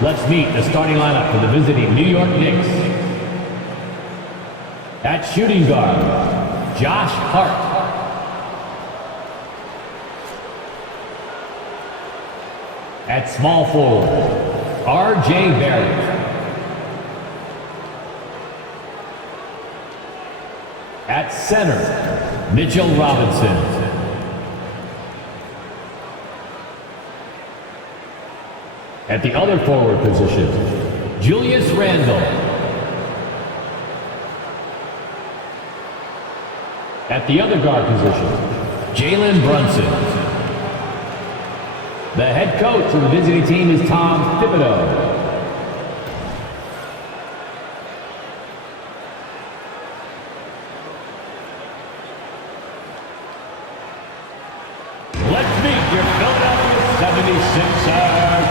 Let's meet the starting lineup for the visiting New York Knicks. At shooting guard, Josh Hart. At small forward, R.J. Barrett. At center, Mitchell Robinson. At the other forward position, Julius Randle. At the other guard position, Jalen Brunson. The head coach of the visiting team is Tom Thibodeau. Let's meet your Philadelphia 76ers.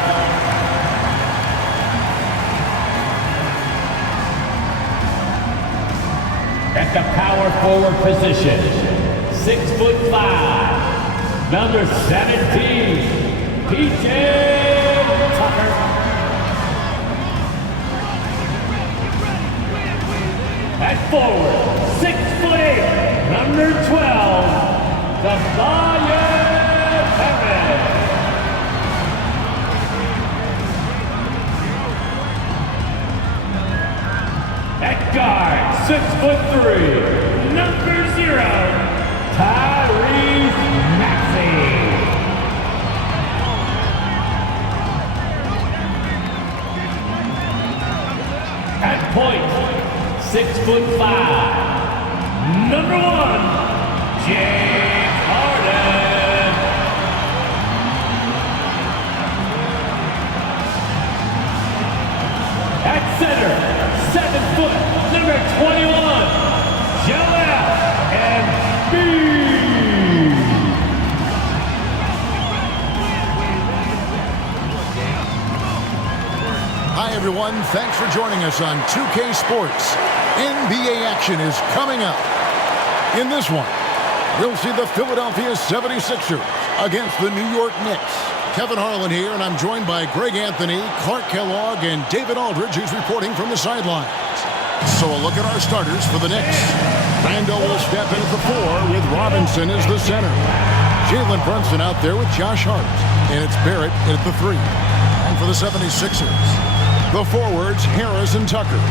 At the power forward position, 6'5", number 17, P.J. Tucker. At forward, 6'8", number 12, Tobias Harris. At guard, 6'3", number 0, Tyrese Maxey. At point, 6'5", number 1, James Harden. At center, 7 foot, number 21, Joel Embiid. Hi everyone, thanks for joining us on 2K Sports. NBA action is coming up. In this one, we'll see the Philadelphia 76ers against the New York Knicks. Kevin Harlan here, and I'm joined by Greg Anthony, Clark Kellogg, and David Aldridge, who's reporting from the sidelines. So a look at our starters for the Knicks. Randle will step in at the 4 with Robinson as the center. Jalen Brunson out there with Josh Hart. And it's Barrett at the 3. And for the 76ers, the forwards, Harris and Tucker.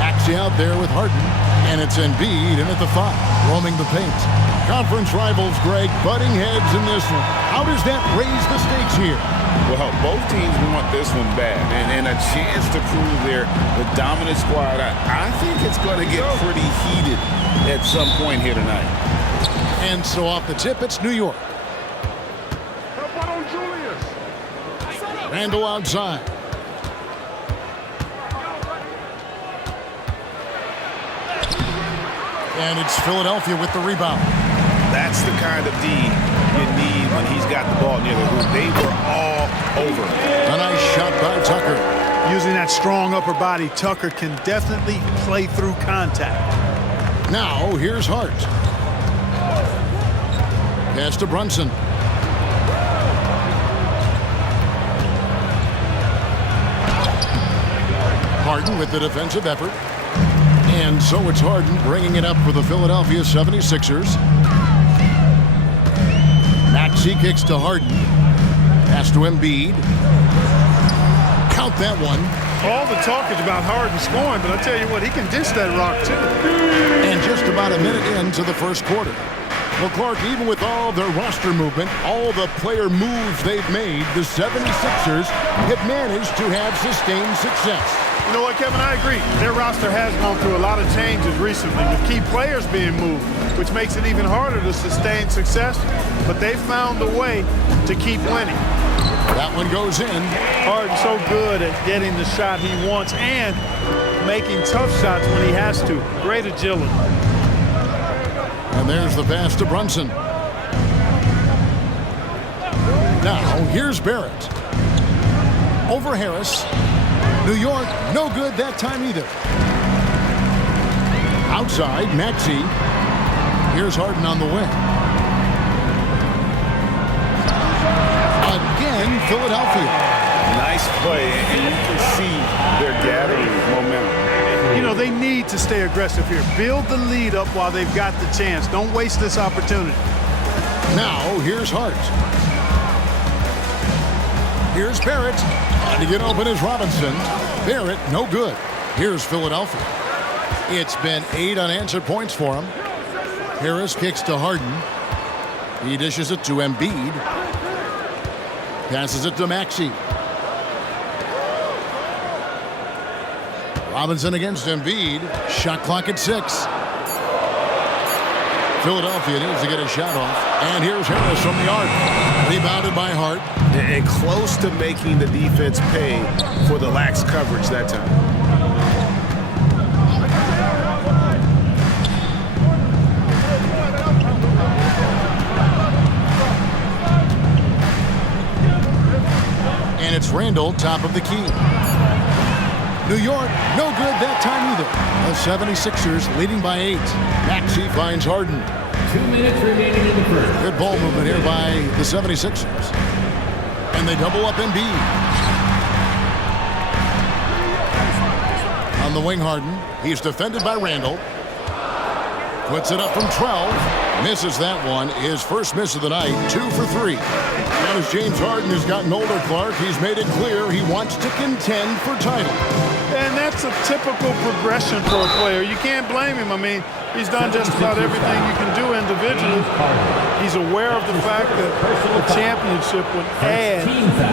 Maxey out there with Harden. And it's Embiid in at the 5, roaming the paint. Conference rivals, Greg, butting heads in this one. How does that raise the stakes here? Well, both teams want this one bad, and a chance to prove they're the dominant squad. I think it's going to get pretty heated at some point here tonight. And so off the tip, it's New York. Randle outside. And it's Philadelphia with the rebound. That's the kind of D you need when he's got the ball near the hoop. They were all over. A nice shot by Tucker. Using that strong upper body, Tucker can definitely play through contact. Now, here's Hart. Pass to Brunson. Harden with the defensive effort. And so it's Harden bringing it up for the Philadelphia 76ers. Maxey kicks to Harden. Pass to Embiid. Count that one. All the talk is about Harden scoring, but I tell you what, he can dish that rock too. And just about a minute into the first quarter. Well, Clark, even with all their roster movement, all the player moves they've made, the 76ers have managed to have sustained success. You know what, Kevin, I agree. Their roster has gone through a lot of changes recently with key players being moved, which makes it even harder to sustain success, but they found a way to keep winning. That one goes in. Harden's so good at getting the shot he wants and making tough shots when he has to. Great agility. And there's the pass to Brunson. Now, here's Barrett. over Harris. New York, no good that time either. Outside, Maxey. Here's Harden on the wing. Again, Philadelphia. Nice play, and you can see they're gathering momentum. You know, they need to stay aggressive here. Build the lead up while they've got the chance. Don't waste this opportunity. Now, here's Hart. Here's Barrett. Trying to get open is Robinson. Barrett, no good. Here's Philadelphia. It's been 8 unanswered points for him. Harris kicks to Harden. He dishes it to Embiid. Passes it to Maxey. Robinson against Embiid. Shot clock at 6. Philadelphia needs to get a shot off. And here's Harris from the arc. Rebounded by Hart. And close to making the defense pay for the lax coverage that time. And it's Randall, top of the key. New York, no good that time either. The 76ers leading by 8. Maxey finds Harden. 2 minutes remaining in the first. Good ball movement here by the 76ers. And they double up Embiid. On the wing, Harden. He's defended by Randall. Puts it up from 12. Misses that one. His first miss of the night. 2 for 3. And as James Harden has gotten older, Clark, he's made it clear he wants to contend for title. And that's a typical progression for a player. You can't blame him. I mean, he's done just about everything you can do individually. He's aware of the fact that a championship would add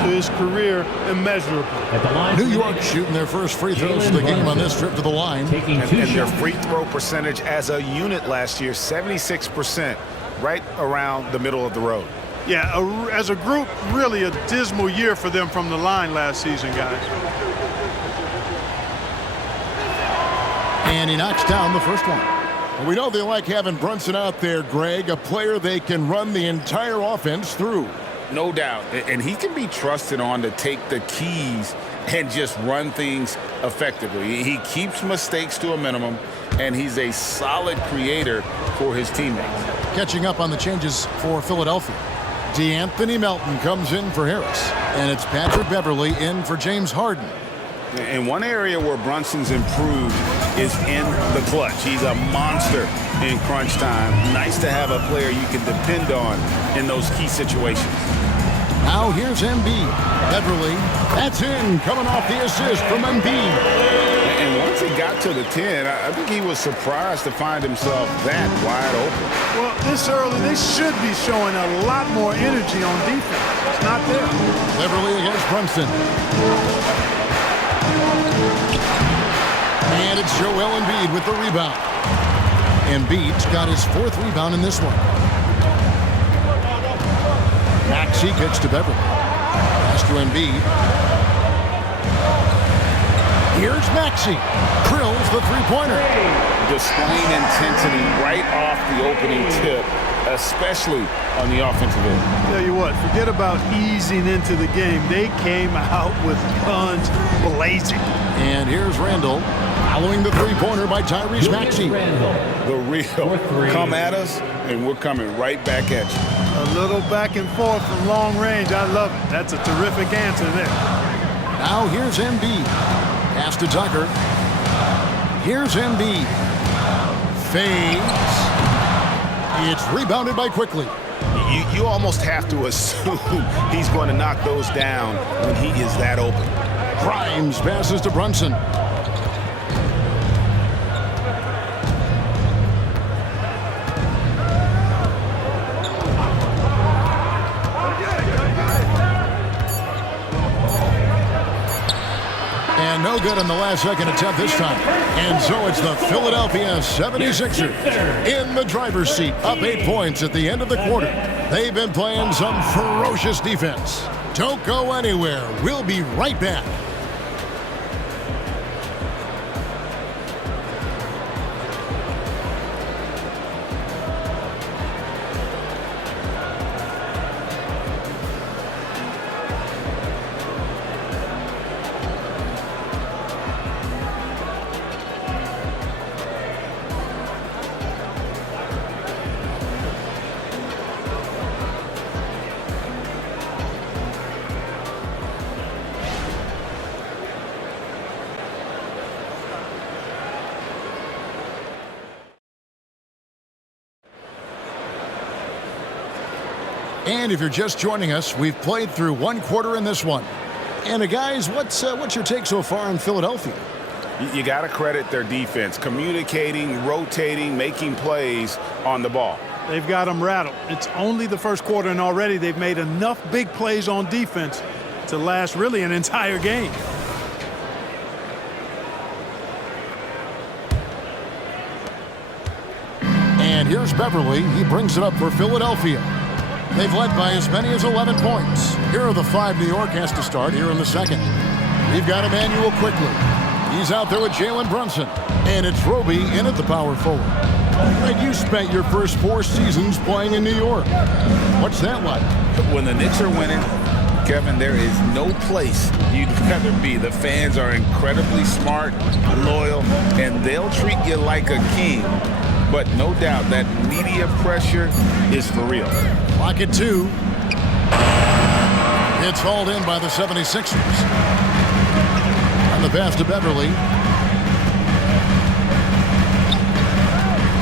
to his career immeasurably. New York shooting their first free throws of the game on this trip to the line. And their free throw percentage as a unit last year, 76%, right around the middle of the road. Yeah, as a group, really a dismal year for them from the line last season, guys. And he knocks down the first one. Well, we know they like having Brunson out there, Greg, a player they can run the entire offense through. No doubt. And he can be trusted on to take the keys and just run things effectively. He keeps mistakes to a minimum, and he's a solid creator for his teammates. Catching up on the changes for Philadelphia. DeAnthony Melton comes in for Harris, and it's Patrick Beverley in for James Harden. And one area where Brunson's improved is in the clutch. He's a monster in crunch time. Nice to have a player you can depend on in those key situations. Now here's Embiid. Beverley, that's in, coming off the assist from Embiid. And once he got to the 10, I think he was surprised to find himself that wide open. Well, this early, they should be showing a lot more energy on defense. It's not there. Beverley against Brunson. And it's Joel Embiid with the rebound. Embiid's got his 4th rebound in this one. Maxey kicks to Beverley. Pass to Embiid. Here's Maxey. Drills the three-pointer. Displaying intensity right off the opening tip, especially on the offensive end. Tell you what, forget about easing into the game. They came out with guns blazing. And here's Randall. Following the three-pointer by Tyrese Maxey. The real come at us, and we're coming right back at you. A little back and forth from long range. I love it. That's a terrific answer there. Now here's Embiid. Pass to Tucker. Here's Embiid. Fades. It's rebounded by Quickly. You almost have to assume he's going to knock those down when he is that open. Grimes passes to Brunson. And no good on the last-second attempt this time. And so it's the Philadelphia 76ers in the driver's seat, up 8 points at the end of the quarter. They've been playing some ferocious defense. Don't go anywhere. We'll be right back. And if you're just joining us, we've played through one quarter in this one. And guys, what's your take so far on Philadelphia? You got to credit their defense, communicating, rotating, making plays on the ball. They've got them rattled. It's only the first quarter, and already they've made enough big plays on defense to last really an entire game. And here's Beverly. He brings it up for Philadelphia. They've led by as many as 11 points. Here are the 5 New York has to start here in the second. We've got Emmanuel quickly. He's out there with Jalen Brunson. And it's Roby in at the power forward. And you spent your first 4 seasons playing in New York. What's that like? When the Knicks are winning, Kevin, there is no place you'd rather be. The fans are incredibly smart, loyal, and they'll treat you like a king. But no doubt that media pressure is for real. Lock it 2. It's hauled in by the 76ers. And the pass to Beverly.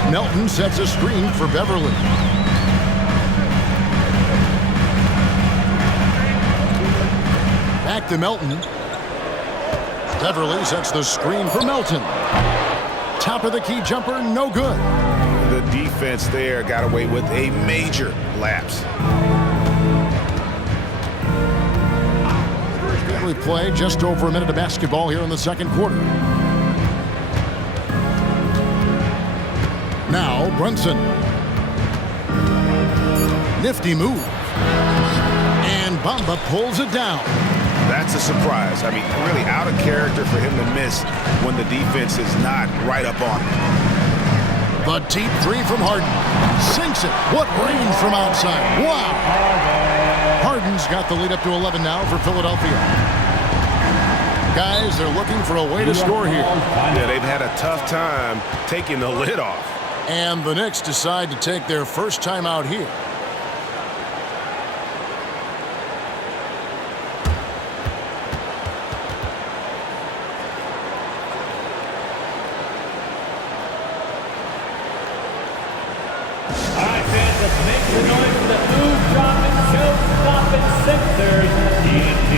Melton sets a screen for Beverly. Back to Melton. Beverly sets the screen for Melton. Top of the key jumper, no good. The defense there got away with a major lapse. We play just over a minute of basketball here in the second quarter. Now Brunson. Nifty move. And Bamba pulls it down. That's a surprise. I mean, really out of character for him to miss when the defense is not right up on him. The deep 3 from Harden. Sinks it. What range from outside. Wow. Harden's got the lead up to 11 now for Philadelphia. Guys, they're looking for a way to score here. Yeah, they've had a tough time taking the lid off. And the Knicks decide to take their first time out here. All right, fans, let's make the noise for the move, drop, and show, stop, and Sixers. TNT.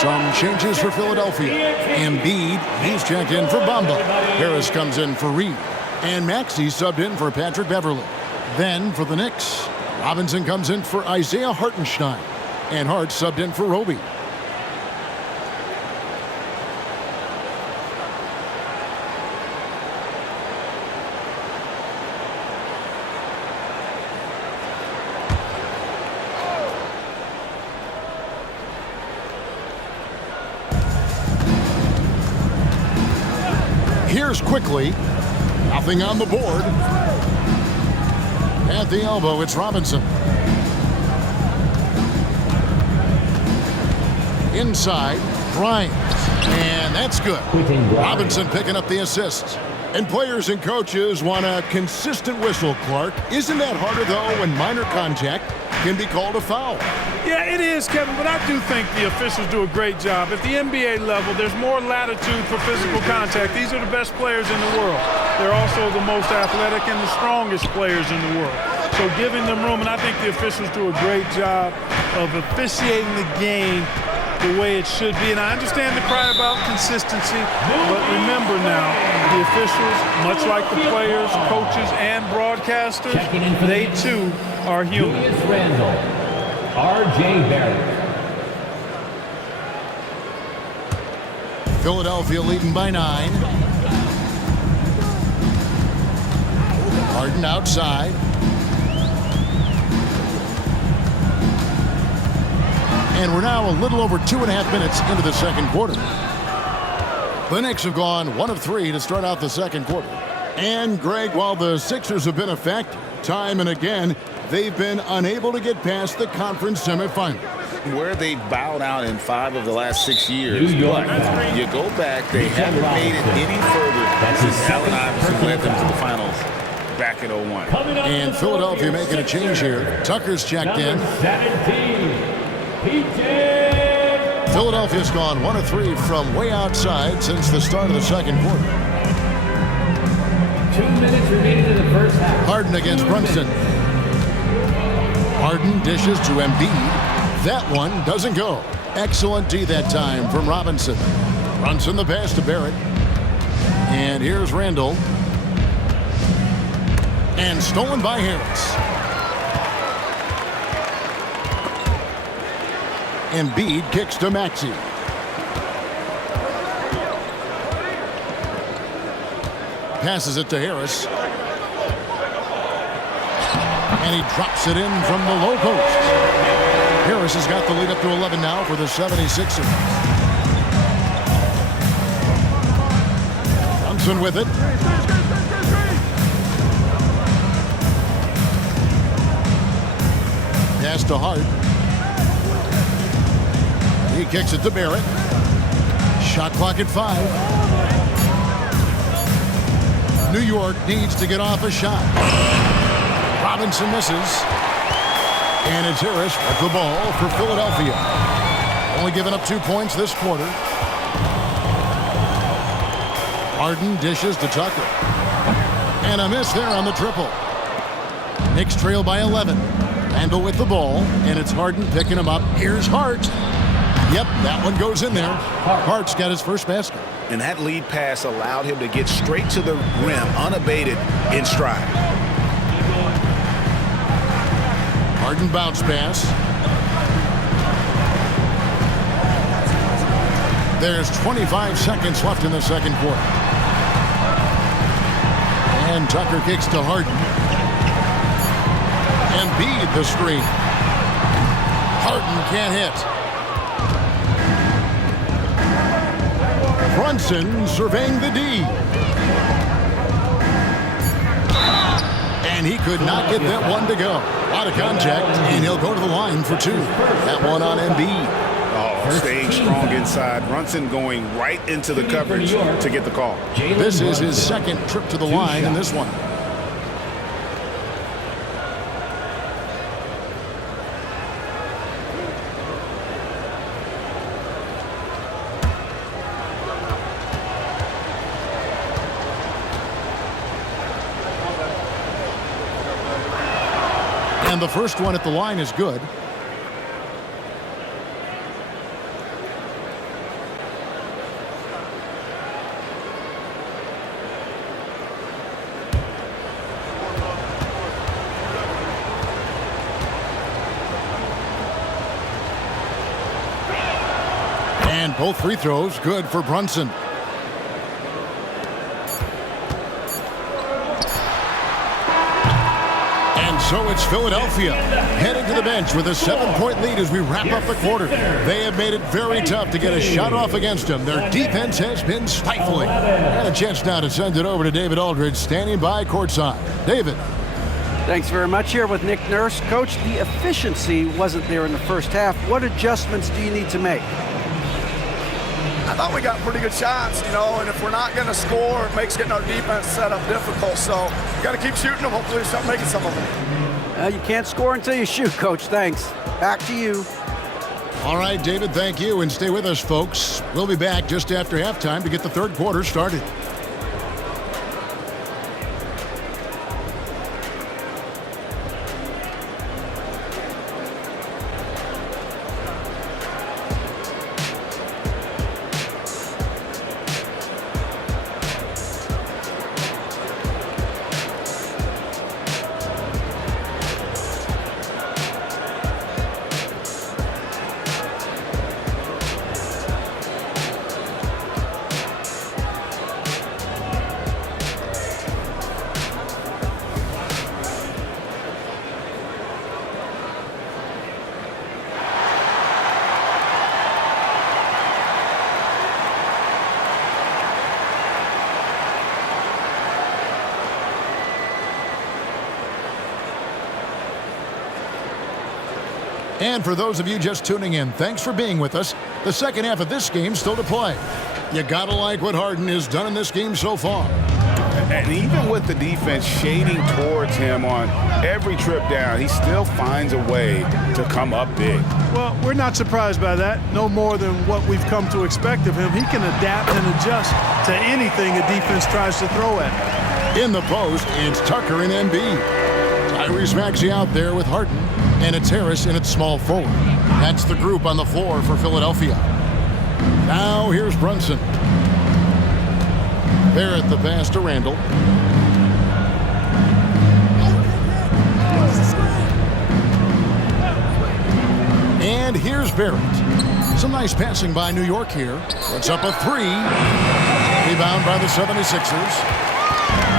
Some changes for Philadelphia. Embiid, he's checked in for Bamba. Harris comes in for Reed. And Maxey subbed in for Patrick Beverly. Then for the Knicks, Robinson comes in for Isaiah Hartenstein. And Hart subbed in for Roby. Here's quickly. Nothing on the board. At the elbow, it's Robinson. Inside, Bryant. And that's good. Robinson picking up the assists. And players and coaches want a consistent whistle, Clark. Isn't that harder, though, when minor contact can be called a foul? Yeah, it is, Kevin, but I do think the officials do a great job. At the NBA level, there's more latitude for physical contact. These are the best players in the world. They're also the most athletic and the strongest players in the world. So giving them room, and I think the officials do a great job of officiating the game the way it should be. And I understand the cry about consistency, but remember now, the officials, much like the players, coaches, and broadcasters, they too are human. Julius Randle, R.J. Barrett. Philadelphia leading by 9. Harden outside. And we're now a little over 2.5 minutes into the second quarter. The Knicks have gone 1 of 3 to start out the second quarter. And Greg, while the Sixers have been effective time and again, they've been unable to get past the conference semifinals. Where they bowed out in 5 of the last 6 years. New York. But you go back, they haven't made it any further since Allen Iverson led them to the finals back in 01. And Philadelphia making a change here. Tucker's checked in. 17, PJ. Philadelphia's gone 1 of 3 from way outside since the start of the second quarter. 2 minutes remaining in the first half. Harden against Brunson. Harden dishes to Embiid. That one doesn't go. Excellent D that time from Robinson. Brunson the pass to Barrett. And here's Randle. And stolen by Harris. Embiid kicks to Maxey. Passes it to Harris. And he drops it in from the low post. Harris has got the lead up to 11 now for the 76ers. Brunson with it. Pass to Hart. He kicks it to Barrett. Shot clock at 5. New York needs to get off a shot. Robinson misses. And it's Harris with the ball for Philadelphia. Only giving up 2 points this quarter. Harden dishes to Tucker. And a miss there on the triple. Knicks trail by 11. Randle with the ball, and it's Harden picking him up. Here's Hart. Yep, that one goes in there. Hart's got his first basket. And that lead pass allowed him to get straight to the rim, unabated, in stride. Harden bounce pass. There's 25 seconds left in the second quarter. And Tucker kicks to Harden. Embiid the screen. Harden can't hit. Brunson surveying the D. And he could not get that one to go. Out of contact, and he'll go to the line for 2. That one on Embiid. Oh, staying strong inside. Brunson going right into the coverage to get the call. This is his second trip to the line in this one. And the first one at the line is good. And both free throws good for Brunson. So it's Philadelphia heading to the bench with a 7-point lead as we wrap up the quarter. They have made it very tough to get a shot off against them. Their defense has been stifling. And a chance now to send it over to David Aldridge, standing by courtside. David. Thanks very much. Here with Nick Nurse. Coach, the efficiency wasn't there in the first half. What adjustments do you need to make? I thought we got pretty good shots, and if we're not going to score, it makes getting our defense set up difficult. So we got to keep shooting them. Hopefully we start making some of them. You can't score until you shoot, Coach. Thanks. Back to you. All right, David, thank you. And stay with us, folks. We'll be back just after halftime to get the third quarter started. And for those of you just tuning in, thanks for being with us. The second half of this game still to play. You gotta like what Harden has done in this game so far. And even with the defense shading towards him on every trip down, he still finds a way to come up big. Well, we're not surprised by that. No more than what we've come to expect of him. He can adapt and adjust to anything a defense tries to throw at him. In the post, it's Tucker and Embiid. Tyrese Maxey out there with Harden, and it's Harris in its small forward. That's the group on the floor for Philadelphia. Now here's Brunson. Barrett the pass to Randall. And here's Barrett. Some nice passing by New York here. Puts up a three. Rebound by the 76ers.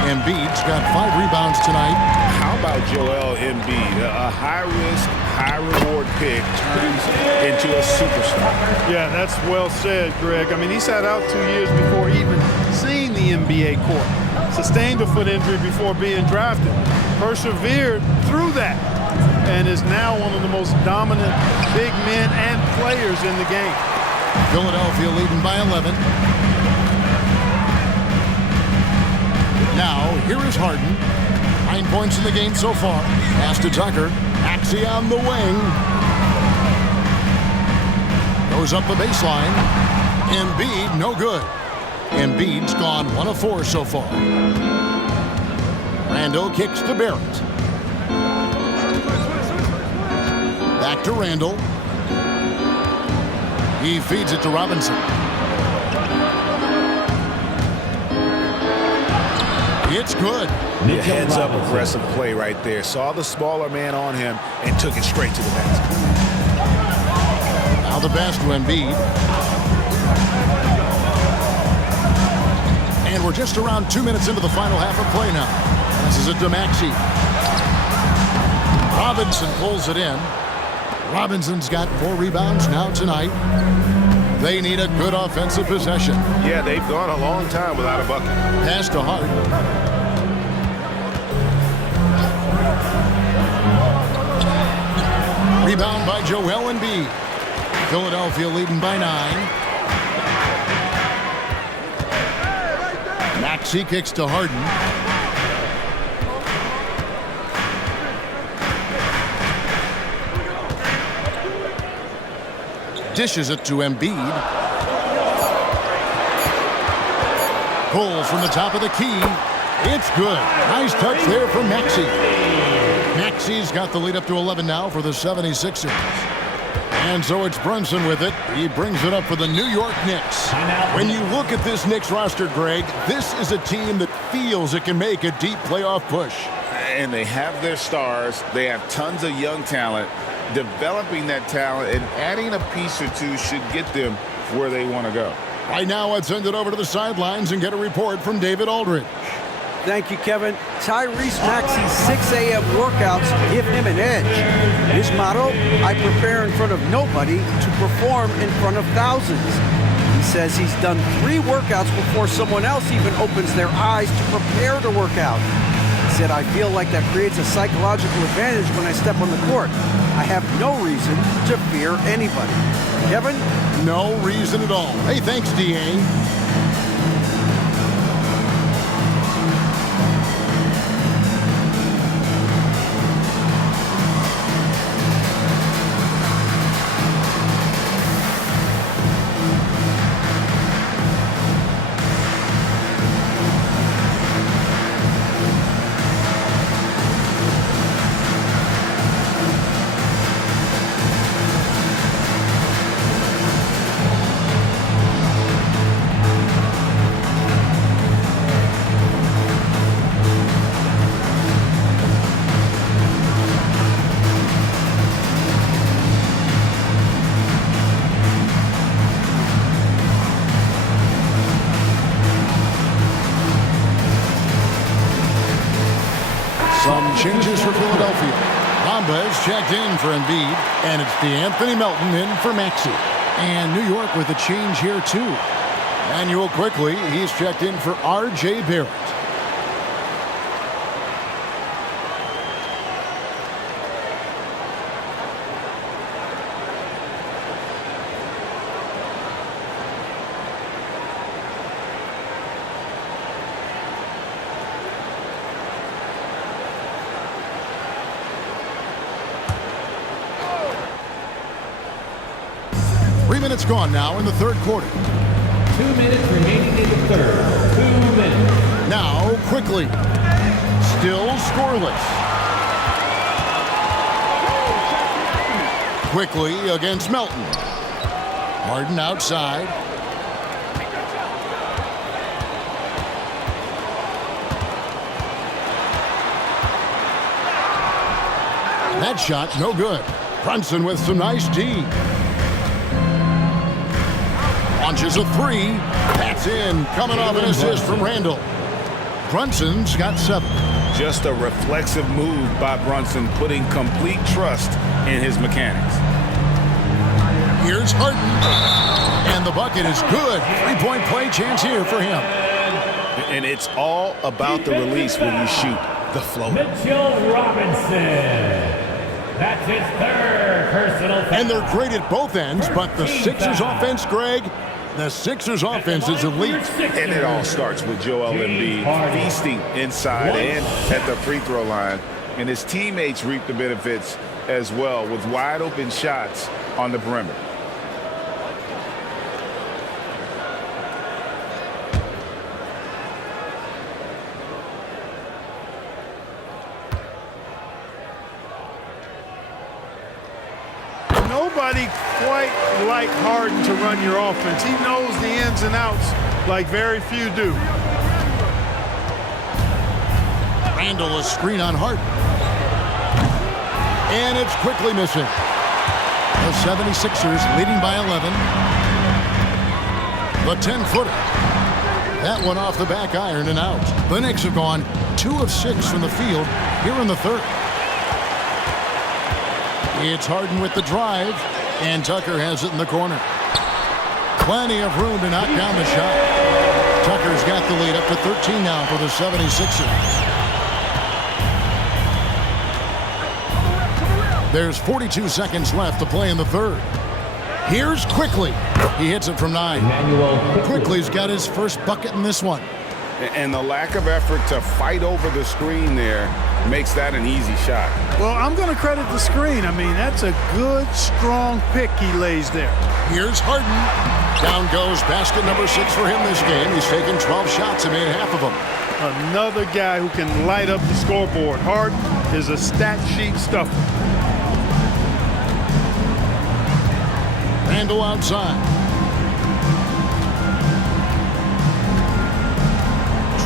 Embiid's got 5 rebounds tonight. How about Joel Embiid? A high-risk, high-reward pick turns into a superstar. Yeah, that's well said, Greg. I mean, he sat out 2 years before even seeing the NBA court. Sustained a foot injury before being drafted. Persevered through that and is now one of the most dominant big men and players in the game. Philadelphia leading by 11. Now, here is Harden. 9 points in the game so far. Pass to Tucker. Maxey on the wing. Goes up the baseline. Embiid, no good. Embiid's gone 1 of 4 so far. Randall kicks to Barrett. Back to Randall. He feeds it to Robinson. It's good. Yeah, heads-up aggressive play right there. Saw the smaller man on him and took it straight to the basket. Now the pass to Embiid. And we're just around 2 minutes into the final half of play now. Passes it to Maxey. Robinson pulls it in. Robinson's got 4 rebounds now tonight. They need a good offensive possession. Yeah, they've gone a long time without a bucket. Pass to Hart. Rebound by Joel Embiid. Philadelphia leading by 9. Maxey kicks to Harden. Dishes it to Embiid. Pulls from the top of the key. It's good. Nice touch there from Maxey. Maxey's got the lead up to 11 now for the 76ers. And so it's Brunson with it. He brings it up for the New York Knicks. When you look at this Knicks roster, Greg, this is a team that feels it can make a deep playoff push. And they have their stars. They have tons of young talent. Developing that talent and adding a piece or two should get them where they want to go. Right now, I'd send it over to the sidelines and get a report from David Aldridge. Thank you, Kevin. Tyrese Maxey's 6 a.m. workouts give him an edge. His motto, I prepare in front of nobody to perform in front of thousands. He says he's done 3 workouts before someone else even opens their eyes to prepare to work out. He said, I feel like that creates a psychological advantage when I step on the court. I have no reason to fear anybody. Kevin? No reason at all. Hey, thanks, D.A. Some changes for Philadelphia. Bamba is checked in for Embiid, and it's DeAnthony Melton in for Maxey. And New York with a change here, too. Manuel quickly, he's checked in for R.J. Barrett. minutes gone now in the third quarter. 2 minutes remaining in the third. 2 minutes. Now, quickly. Still scoreless. Quickly against Melton. Harden outside. That shot, no good. Brunson with some nice D. Launches a three. That's in. Coming off an assist from Randall. Brunson's got 7. Just a reflexive move by Brunson, putting complete trust in his mechanics. Here's Harden. And the bucket is good. 3-point play chance here for him. And it's all about the release when you shoot the floater. Mitchell Robinson. That's his third personal foul. And they're great at both ends, but the Sixers offense, Greg, the Sixers offense is elite. And it all starts with Joel Embiid feasting inside and at the free throw line. And his teammates reap the benefits as well with wide open shots on the perimeter. Nobody quite like Harden to run your offense. He knows the ins and outs like very few do. Randall, a screen on Harden. And it's quickly missing. The 76ers leading by 11. The 10-footer. That one off the back iron and out. The Knicks have gone 2 of 6 from the field here in the third. It's Harden with the drive, and Tucker has it in the corner. Plenty of room to knock down the shot. Tucker's got the lead up to 13 now for the 76ers. There's 42 seconds left to play in the third. Here's Quickly. He hits it from 9. Quickly's got his first bucket in this one. And the lack of effort to fight over the screen there makes that an easy shot. Well, I'm going to credit the screen. I mean, that's a good, strong pick he lays there. Here's Harden. Down goes basket number 6 for him this game. He's taken 12 shots and made half of them. Another guy who can light up the scoreboard. Harden is a stat sheet stuffer. Randall outside.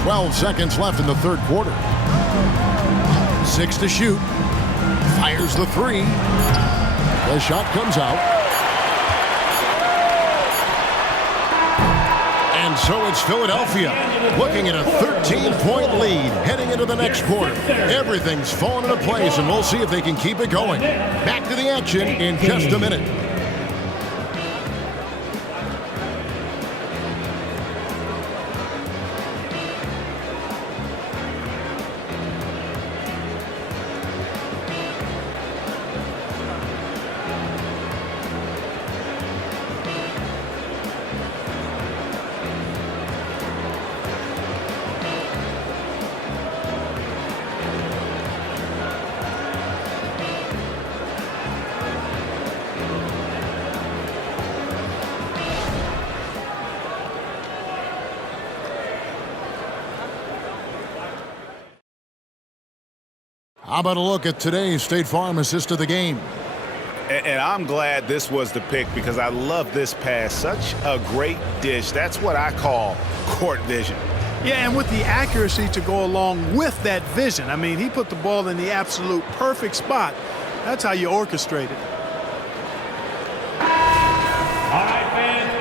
12 seconds left in the third quarter. 6 to shoot. Fires the 3. The shot comes out. And so it's Philadelphia looking at a 13-point lead heading into the next quarter. Everything's falling into place, and we'll see if they can keep it going. Back to the action in just a minute. How about a look at today's State Farm assist of the game? And I'm glad this was the pick because I love this pass. Such a great dish. That's what I call court vision. Yeah, and with the accuracy to go along with that vision. I mean, he put the ball in the absolute perfect spot. That's how you orchestrate it.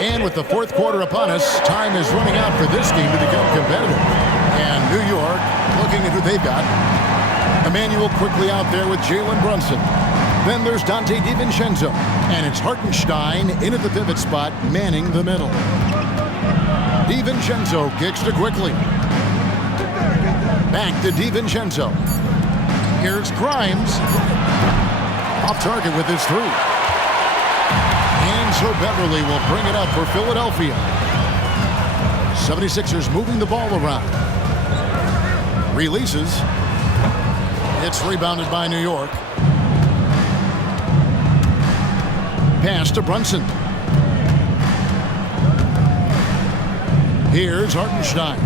And with the fourth quarter upon us, time is running out for this game to become competitive. And New York, looking at who they've got. Emmanuel quickly out there with Jalen Brunson. Then there's Dante DiVincenzo. And it's Hartenstein in at the pivot spot, manning the middle. DiVincenzo kicks to Quickly. Back to DiVincenzo. Here's Grimes. Off target with his 3. And so Beverly will bring it up for Philadelphia. 76ers moving the ball around. Releases. It's rebounded by New York. Pass to Brunson. Here's Hartenstein.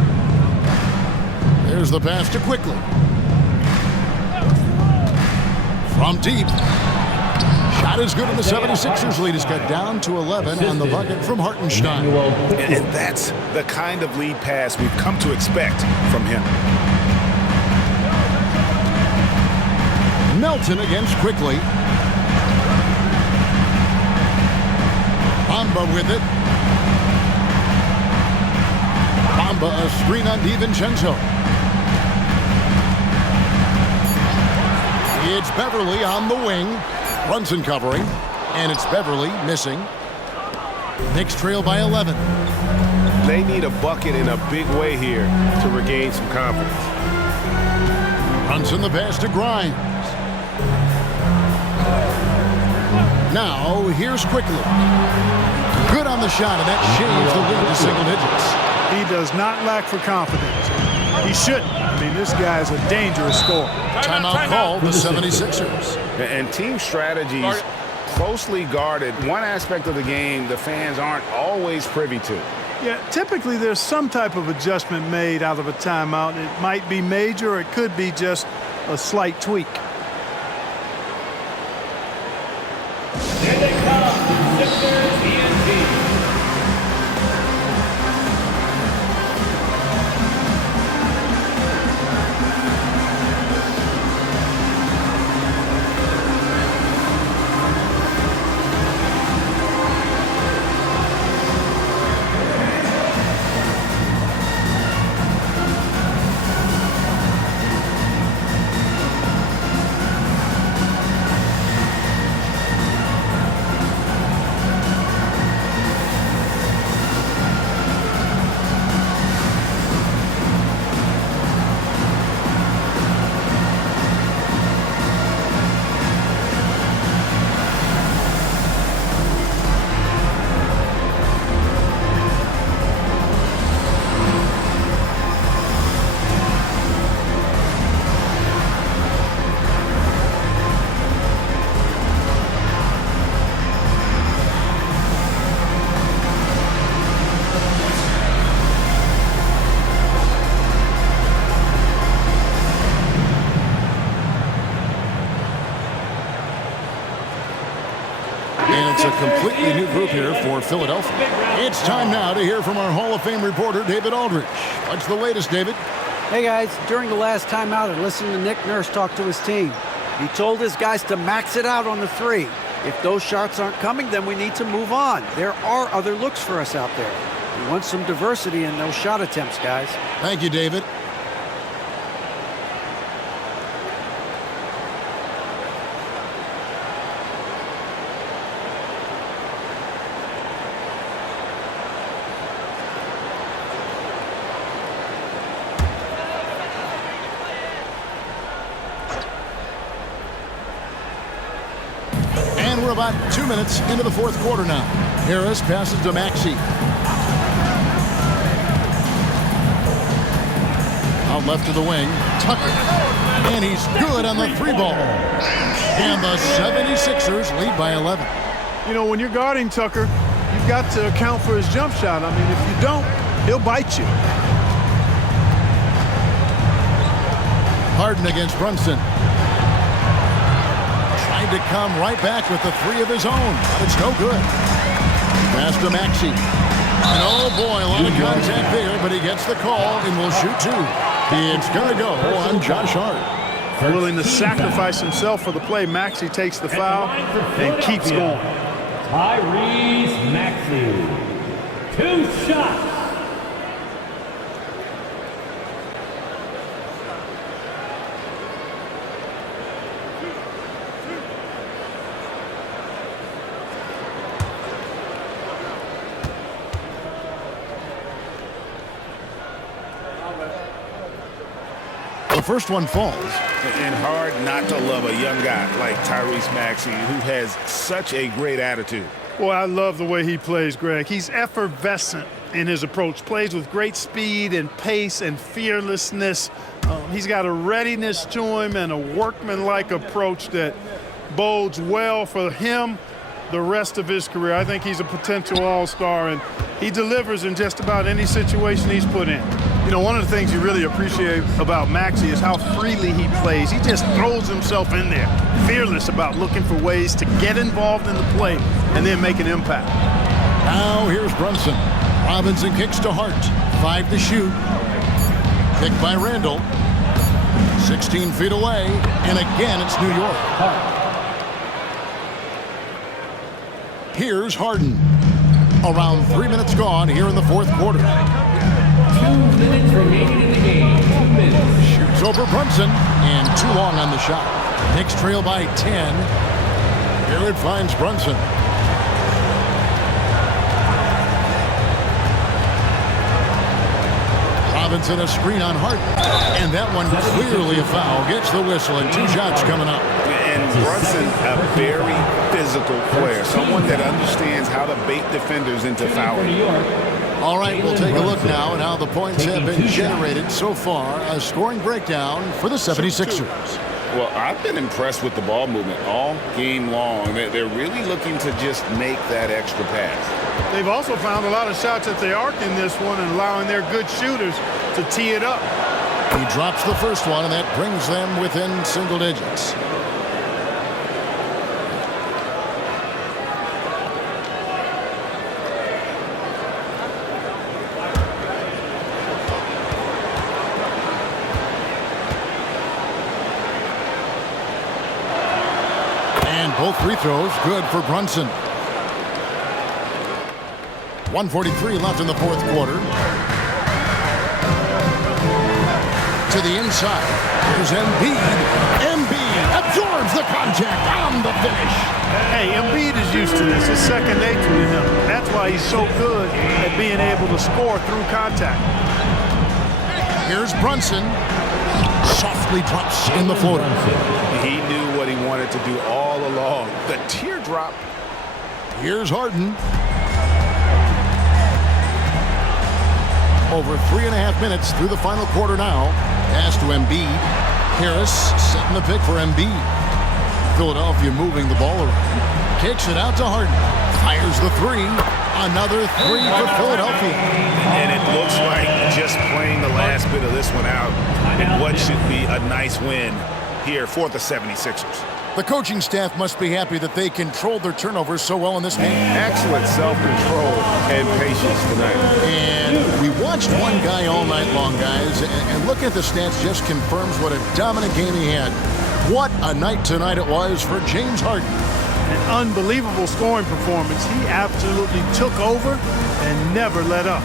There's the pass to Quickly. From deep. Shot is good, and the 76ers lead is cut down to 11 on the bucket from Hartenstein. And that's the kind of lead pass we've come to expect from him. Melton against Quickly. Bamba with it. Bamba, a screen on DiVincenzo. It's Beverly on the wing. Brunson covering. And it's Beverly missing. Knicks trail by 11. They need a bucket in a big way here to regain some confidence. Brunson the pass to Grimes. Now, here's Quickly. Good on the shot, and that shaves the lead to single digits. He does not lack for confidence. He shouldn't. I mean, this guy is a dangerous scorer. Timeout call, the 76ers. And team strategies closely guarded. One aspect of the game the fans aren't always privy to. Yeah, typically there's some type of adjustment made out of a timeout. It might be major, or it could be just a slight tweak. Here they come, Sixers TNT. And it's a completely new group here for Philadelphia. It's time now to hear from our Hall of Fame reporter, David Aldridge. What's the latest, David? Hey, guys. During the last timeout, I listened to Nick Nurse talk to his team. He told his guys to max it out on the three. If those shots aren't coming, then we need to move on. There are other looks for us out there. We want some diversity in those shot attempts, guys. Thank you, David. And we're about 2 minutes into the fourth quarter now. Harris passes to Maxey. Out left to the wing, Tucker. And he's good on the three ball. And the 76ers lead by 11. You know, when you're guarding Tucker, you've got to account for his jump shot. I mean, if you don't, he'll bite you. Harden against Brunson. Trying to come right back with the three of his own. It's no good. Pass to Maxey. And oh boy, a lot of contact there, but he gets the call and will shoot two. It's going to go on Josh Hart. Willing to sacrifice himself for the play. Maxey takes the foul and keeps going. Tyrese Maxey. 2 shots. The first one falls. And hard not to love a young guy like Tyrese Maxey, who has such a great attitude. Boy, I love the way he plays, Greg. He's effervescent in his approach. Plays with great speed and pace and fearlessness. He's got a readiness to him and a workmanlike approach that bodes well for him the rest of his career. I think he's a potential all-star, and he delivers in just about any situation he's put in. You know, one of the things you really appreciate about Maxey is how freely he plays. He just throws himself in there, fearless about looking for ways to get involved in the play and then make an impact. Now here's Brunson. Robinson kicks to Hart. 5 to shoot. Kick by Randall. 16 feet away, and again it's New York. Here's Harden. Around 3 minutes gone here in the fourth quarter. 2 minutes remaining in the game. 2 minutes. Shoots over Brunson, and too long on the shot. Knicks trail by 10. Here it finds Brunson. Robinson a screen on Hart, and that one clearly a foul. Gets the whistle, and 2 shots coming up. And Brunson, a very physical player, someone that understands how to bait defenders into fouling. All right, we'll take a look now at how the points have been generated so far. A scoring breakdown for the 76ers. Well, I've been impressed with the ball movement all game long. They're really looking to just make that extra pass. They've also found a lot of shots at the arc in this one and allowing their good shooters to tee it up. He drops the first one, and that brings them within single digits. Both free throws good for Brunson. 1:43 left in the fourth quarter. To the inside. Here's Embiid. Embiid absorbs the contact on the finish. Hey, Embiid is used to this. It's second nature to him. That's why he's so good at being able to score through contact. Here's Brunson. Softly drops in the floater. He knew what he wanted to do all along. The teardrop. Here's Harden. Over 3.5 minutes through the final quarter now. Pass to Embiid. Harris setting the pick for Embiid. Philadelphia moving the ball around. Kicks it out to Harden. Fires the three. Another three for Philadelphia. And it looks like just playing the last bit of this one out in what should be a nice win here for the 76ers. The coaching staff must be happy that they controlled their turnovers so well in this game. Excellent self-control and patience tonight. And we watched one guy all night long, guys, and looking at the stats just confirms what a dominant game he had. What a night tonight it was for James Harden. An unbelievable scoring performance. He absolutely took over and never let up.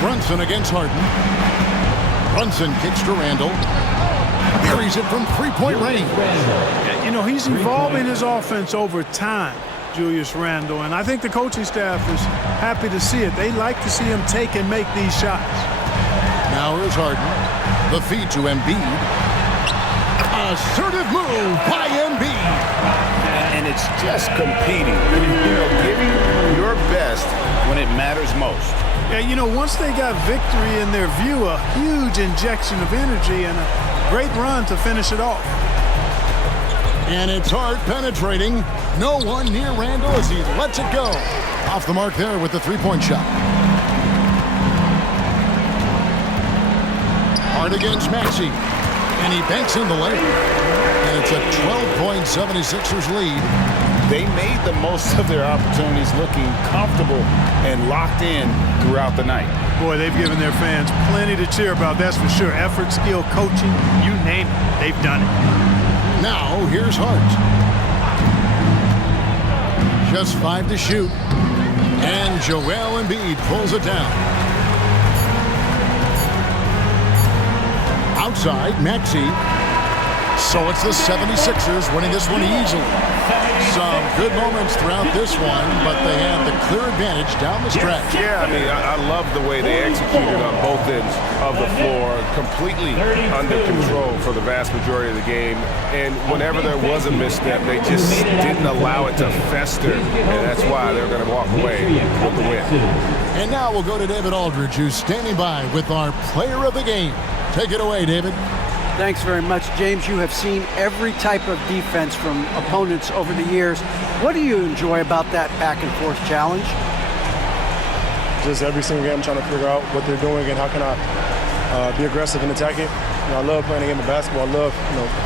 Brunson against Harden. Brunson kicks to Randall. Buries it from three-point range. You know, he's evolving his offense over time, Julius Randle, and I think the coaching staff is happy to see it. They like to see him take and make these shots. Now here's Harden. The feed to Embiid. assertive move by Embiid. And it's just competing, giving your best when it matters most. Yeah, once they got victory in their view, a huge injection of energy and a great run to finish it off. And it's hard penetrating. No one near Randall as he lets it go. Off the mark there with the three-point shot. Hard against Maxey. And he banks in the layup. And it's a 12-point 76ers lead. They made the most of their opportunities, looking comfortable and locked in throughout the night. Boy, they've given their fans plenty to cheer about, that's for sure. Effort, skill, coaching, you name it, they've done it. Now, here's Hart. Just 5 to shoot. And Joel Embiid pulls it down. Outside, Maxey. So it's the 76ers winning this one easily. Some good moments throughout this one, but they have the clear advantage down the stretch. Yeah, I love the way they executed on both ends of the floor, completely under control for the vast majority of the game. And whenever there was a misstep, they just didn't allow it to fester, and that's why they're going to walk away with the win. And now we'll go to David Aldridge, who's standing by with our player of the game. Take it away, David. Thanks very much, James. You have seen every type of defense from opponents over the years. What do you enjoy about that back-and-forth challenge? Just every single game, I'm trying to figure out what they're doing and how can I be aggressive and attack it. I love playing the game of basketball. I love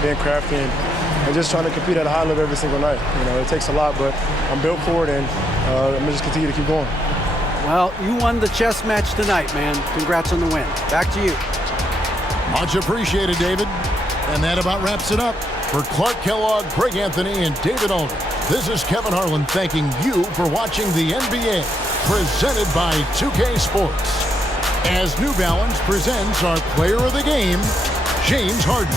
being crafty and just trying to compete at a high level every single night. It takes a lot, but I'm built for it, and I'm going to just continue to keep going. Well, you won the chess match tonight, man. Congrats on the win. Back to you. Much appreciated, David. And that about wraps it up. For Clark Kellogg, Greg Anthony, and David Aldridge, this is Kevin Harlan thanking you for watching the NBA, presented by 2K Sports. As New Balance presents our player of the game, James Harden.